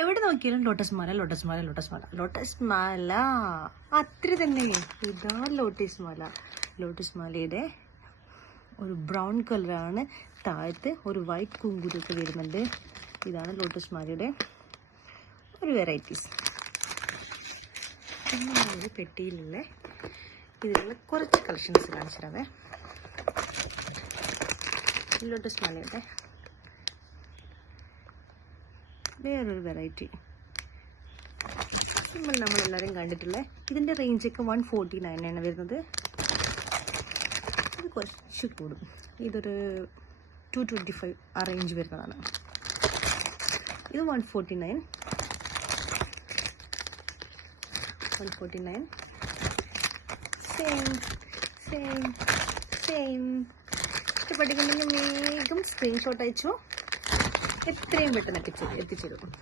എവിടെ നോക്കിയാലും ലോട്ടസ് മാല ലോട്ടസ് മാല ലോട്ടസ് മാല ലോട്ടസ് മാല അത്ര തന്നെ. ഇതാ ലോട്ടസ് മാല. ലോട്ടസ് മാലയുടെ ഒരു ബ്രൗൺ കളറാണ്, താഴത്ത് ഒരു വൈറ്റ് കുങ്കുമൊക്കെ വരുന്നുണ്ട്. ഇതാണ് ലോട്ടസ് മാലയുടെ ഒരു വെറൈറ്റീസ്. പിന്നെ പെട്ടിയിലുള്ള ഇതിലുള്ള കുറച്ച് കളക്ഷൻസ് കാണിച്ചിടാവേ. ലോട്ടസ് മാലയുടെ വേറൊരു വെറൈറ്റി സിമ്പിൾ നമ്മളെല്ലാവരും കണ്ടിട്ടുള്ള. ഇതിൻ്റെ റേഞ്ചൊക്കെ 149 ആണ് വരുന്നത്. ഇത് കുറച്ച് കൂടും. ഇതൊരു 225 ആ റേഞ്ച് വരുന്നതാണ്. ഇത് 149 സെയിം. ഇഷ്ടപ്പെട്ടിട്ടുണ്ടെങ്കിൽ വേഗം സ്ക്രീൻഷോട്ട് അയച്ചോ, എത്രയും പെട്ടെന്ന് എത്തിച്ചേരും.